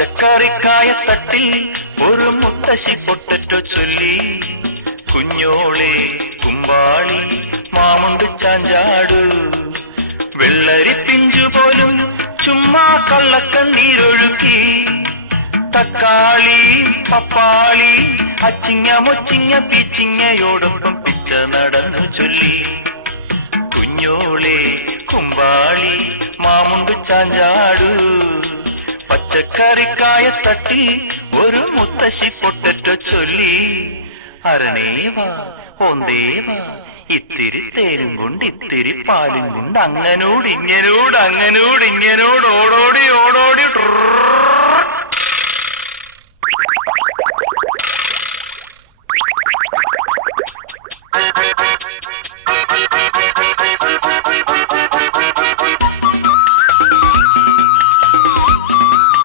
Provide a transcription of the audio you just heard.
പച്ചക്കറിക്കായത്തട്ടിൽ ഒരു മുത്തശ്ശി പൊട്ടറ്റോ ചൊല്ലി. കുഞ്ഞോളെ കുമ്പാളി മാമുണ്ട് ചാഞ്ചാടു, വെള്ളരി പിഞ്ചു പോലും ചുമ്മാ കള്ളക്കണ്ണീരൊഴുക്കി. തക്കാളി പപ്പാളി അച്ചിങ്ങ മൊച്ചിങ്ങ പീച്ചിങ്ങയോടൊപ്പം പിച്ച നടന്നു ചൊല്ലി. കുഞ്ഞോളെ കുമ്പാളി മാമുണ്ട് ചാഞ്ചാടു, പച്ചക്കറിക്കായത്തട്ടിൽ ഒരു മുത്തശ്ശി പൊട്ടറ്റോ ചൊല്ലി. അരണേവാ ഓന്തേവാ ഇത്തിരി തേരും കൊണ്ട് ഇത്തിരി പാലും കൊണ്ട് അങ്ങനോട് ഇങ്ങനോട് ഓടോടി